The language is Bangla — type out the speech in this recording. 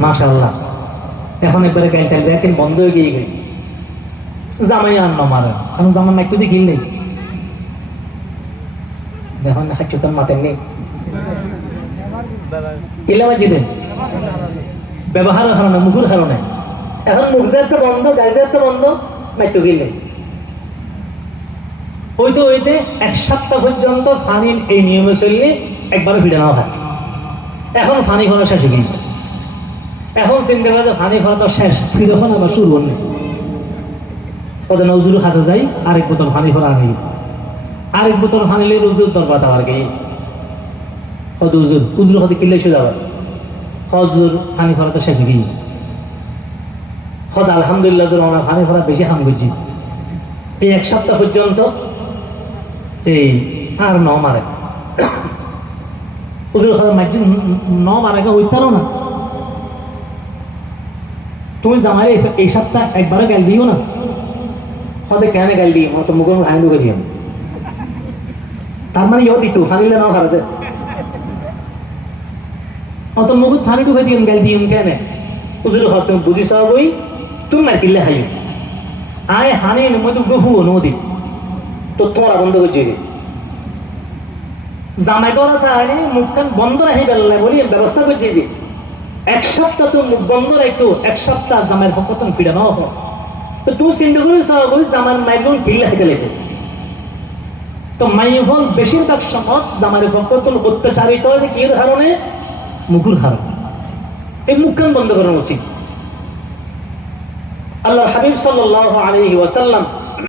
মাশাআল্লাহ এখন একবারে ক্যান্টাল দেখেন বন্ধ হয়ে গিয়ে গেল জামাই আর নমারে কারণ জামার নাইটু দিয়ে গিল নেই দেখুন না সচেতন মাতেন নেই কিলামা জিদেন ব্যবহারের কারণে মুখের কারণে এখন মুখের তো বন্ধ গাইজের তো বন্ধ নাইটু গিল নেই হইতে এক সপ্তাহ পর্যন্ত ফানির এই নিয়মে চললে একবারও ফিরে নেওয়া হয় এখন ফানি ফলা শেষ হয়ে গেছে এখন চিন্তা করে ফানি ফলা তো শেষ ফিরে ফোন আবার শুরু হল কত নজরু খাতে যাই আরেক বোতল ফানি ফলা আনি আরেক বোতল ফানিলে রুজুর দরবার আবার গিয়ে কত উজুর হতে কিনলে এসে যাবে হজুর ফানি ফলা তো শেষ হয়ে গিয়েছে হদ আলহামদুলিল্লাহ আমরা ফানি ফলা বেশি খাম করছি এই এক সপ্তাহ পর্যন্ত এই আর ন মারে উজুর খাতে মাইজি ন মারাকে হইতারো না তুমি জামাই এই সপ্তাহ একবারও গাল দিও না হতে কেন গাল দিই তো মুখ হাই ঢুকে দিও তার মানে ইও দিত ফানিলে নাও খারাতে অত মুখ থানি ঢুকে দিও গাল দিও কেন উজুর খাতে তুমি বুঝিস বই তুমি না কিনলে খাইও আয় হানি মধ্যে গফু নদী তো তোমার বন্ধ করছে জামাই করা থাকে মুখখান বন্ধ রাখি বেলা বলি ব্যবস্থা করছে যে এক সপ্তাহ তো মুখ বন্ধ রাখতো এক সপ্তাহ জামাইয়ের পক্ষ ফিরে নাও হয় তো তুই চিন্তা করিস জামার মাইগুন ফিরলে খেতে লেগে তো মাইফল বেশিরভাগ সময় জামাইয়ের পক্ষ অত্যাচারিত হয় কি কারণে মুখের কারণে এই মুখখান বন্ধ করানো উচিত আল্লাহ হাবিব সাল্লাল্লাহু আলাইহি ওয়াসাল্লাম